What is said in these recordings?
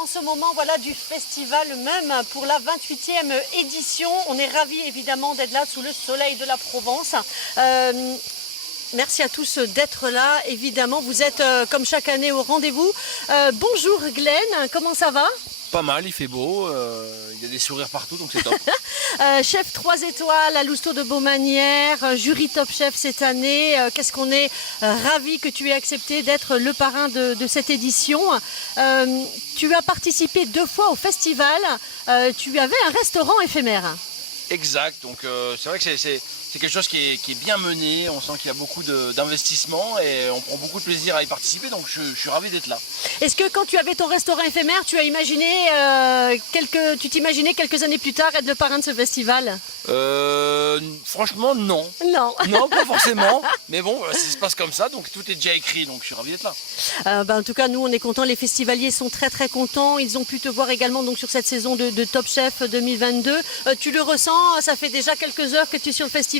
en ce moment du festival même pour la 28e édition. On est ravis évidemment d'être là sous le soleil de la Provence. Merci à tous d'être là. Évidemment, vous êtes comme chaque année au rendez-vous. Bonjour Glenn, comment ça va ? Pas mal, il fait beau, il y a des sourires partout, donc c'est top. Chef 3 étoiles à Lousteau de Baumanière, jury Top Chef cette année. Qu'est-ce qu'on est ravis que tu aies accepté d'être le parrain de cette édition. Tu as participé 2 fois au festival. Tu avais un restaurant éphémère. Exact, donc c'est vrai que c'est quelque chose qui est bien mené, on sent qu'il y a beaucoup d'investissement et on prend beaucoup de plaisir à y participer, donc je suis ravi d'être là. Est-ce que quand tu avais ton restaurant éphémère, tu t'imaginais quelques années plus tard être le parrain de ce festival ? Franchement, non. Non. Non, pas forcément, mais bon, ça se passe comme ça, donc tout est déjà écrit, donc je suis ravi d'être là. En tout cas, nous, on est contents, les festivaliers sont très très contents. Ils ont pu te voir également donc, sur cette saison de Top Chef 2022. Tu le ressens, ça fait déjà quelques heures que tu es sur le festival.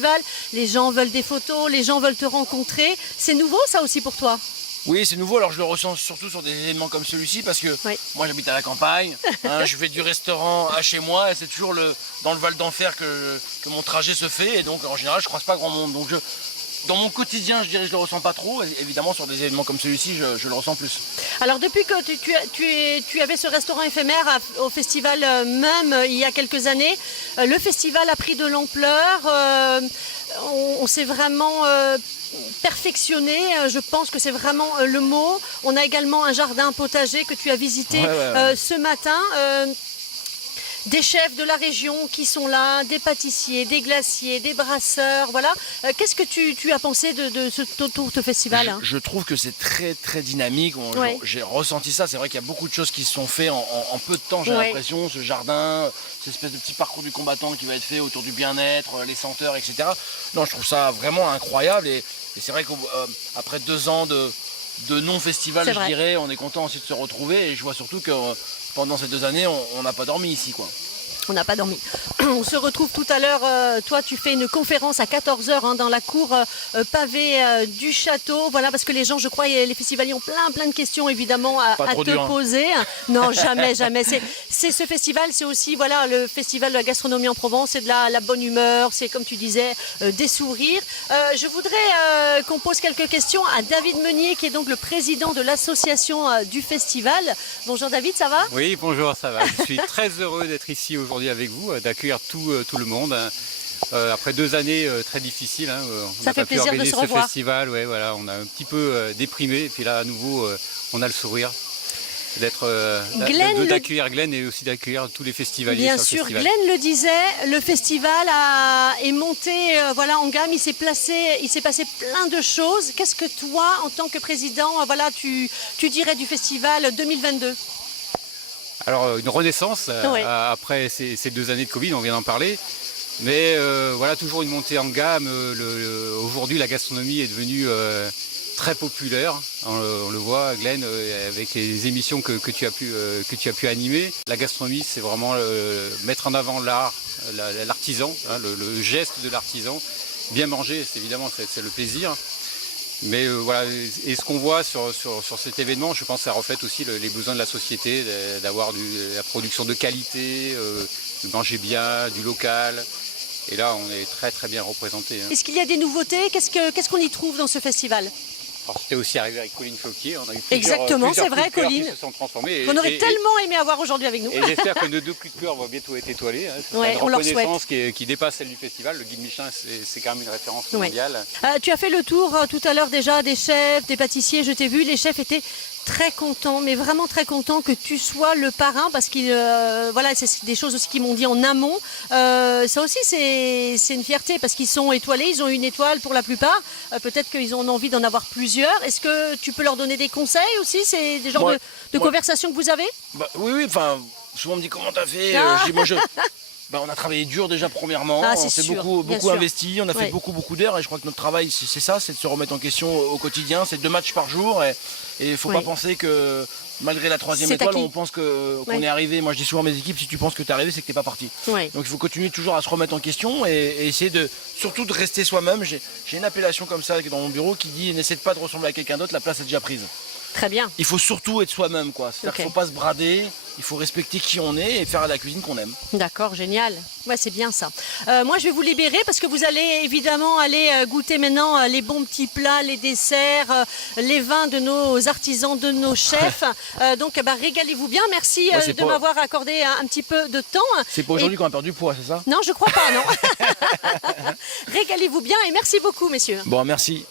Les gens veulent des photos, les gens veulent te rencontrer. C'est nouveau ça aussi pour toi ? Oui, c'est nouveau, alors je le ressens surtout sur des événements comme celui-ci parce que moi j'habite à la campagne, je fais du restaurant à chez moi et c'est toujours dans le Val d'Enfer que mon trajet se fait et donc en général je croise pas grand monde. Donc dans mon quotidien, je dirais que je le ressens pas trop. Évidemment, sur des événements comme celui-ci, je le ressens plus. Alors, depuis que tu avais ce restaurant éphémère au festival même il y a quelques années, le festival a pris de l'ampleur. On s'est vraiment perfectionné. Je pense que c'est vraiment le mot. On a également un jardin potager que tu as visité ce matin. Des chefs de la région qui sont là, des pâtissiers, des glaciers, des brasseurs, voilà. Qu'est-ce que tu as pensé de ce festival ? Je trouve que c'est très très dynamique. J'ai ressenti ça. C'est vrai qu'il y a beaucoup de choses qui se sont faites en peu de temps, j'ai l'impression. Ce jardin, cette espèce de petit parcours du combattant qui va être fait autour du bien-être, les senteurs, etc. Non, je trouve ça vraiment incroyable. Et c'est vrai qu'après 2 ans de non-festival, je dirais, on est content aussi de se retrouver. Et je vois surtout que pendant ces 2 années, on n'a pas dormi ici, quoi. On n'a pas dormi. On se retrouve tout à l'heure. Toi, tu fais une conférence à 14h dans la cour pavée du château. Voilà, parce que les gens, je crois, les festivaliers ont plein de questions, évidemment, à te poser. Non, jamais. C'est ce festival, c'est aussi le festival de la gastronomie en Provence. C'est de la bonne humeur, c'est, comme tu disais, des sourires. Je voudrais qu'on pose quelques questions à David Meunier, qui est donc le président de l'association du festival. Bonjour David, ça va ? Oui, bonjour, ça va. Je suis très heureux d'être ici aujourd'hui avec vous, d'accueillir tout le monde. Après 2 années très difficiles, on n'a pas pu organiser ce festival. On a un petit peu déprimé et puis là à nouveau on a le sourire d'accueillir Glenn et aussi d'accueillir tous les festivaliers. Bien sûr, festival. Glenn le disait, le festival est monté en gamme, il s'est passé plein de choses. Qu'est-ce que toi, en tant que président, tu dirais du festival 2022 ? Alors une renaissance après ces 2 années de Covid, on vient d'en parler, mais toujours une montée en gamme. Aujourd'hui la gastronomie est devenue très populaire, on le voit Glenn avec les émissions que tu as pu animer. La gastronomie c'est vraiment mettre en avant l'art, l'artisan, le geste de l'artisan. Bien manger, évidemment c'est le plaisir. Mais et ce qu'on voit sur cet événement, je pense que ça reflète aussi les besoins de la société, d'avoir la production de qualité, de manger bien, du local. Et là, on est très très bien représenté. Est-ce qu'il y a des nouveautés ? Qu'est-ce qu'on y trouve dans ce festival ? Alors, c'était aussi arrivé avec Colline Floquier. On a eu Exactement, c'est vrai, Colline. Qui se sont transformés. On aurait tellement aimé avoir aujourd'hui avec nous. Et j'espère que nos 2 coups de cœur vont bientôt être étoilés. C'est une reconnaissance qui dépasse celle du festival. Le guide Michelin, c'est quand même une référence mondiale. Tu as fait le tour tout à l'heure déjà des chefs, des pâtissiers. Je t'ai vu, les chefs étaient très contents, mais vraiment très contents que tu sois le parrain parce que c'est des choses aussi qu'ils m'ont dit en amont. Ça aussi, c'est une fierté parce qu'ils sont étoilés, ils ont une étoile pour la plupart. Peut-être qu'ils ont envie d'en avoir plusieurs. Est-ce que tu peux leur donner des conseils aussi ? C'est des genres de conversations que vous avez ? Oui, souvent on me dit comment t'as fait. On a travaillé dur déjà premièrement, on s'est beaucoup investi, on a fait beaucoup d'heures et je crois que notre travail c'est ça, c'est de se remettre en question au quotidien, c'est 2 matchs par jour et il ne faut pas penser que malgré la 3e étoile on pense qu'on est arrivé. Moi je dis souvent à mes équipes, si tu penses que tu es arrivé c'est que tu n'es pas parti. Donc il faut continuer toujours à se remettre en question et essayer surtout de rester soi-même. J'ai une appellation comme ça dans mon bureau qui dit n'essaie pas de ressembler à quelqu'un d'autre, la place est déjà prise. Très bien. Il faut surtout être soi-même, quoi. C'est-à-dire qu'il ne faut pas se brader, il faut respecter qui on est et faire la cuisine qu'on aime. D'accord, génial. Ouais, c'est bien ça. Moi, je vais vous libérer parce que vous allez évidemment aller goûter maintenant les bons petits plats, les desserts, les vins de nos artisans, de nos chefs. Donc, régalez-vous bien. Merci de m'avoir accordé un petit peu de temps. C'est pas aujourd'hui qu'on a perdu du poids, c'est ça? Non, je crois pas, non. Régalez-vous bien et merci beaucoup, messieurs. Bon, merci.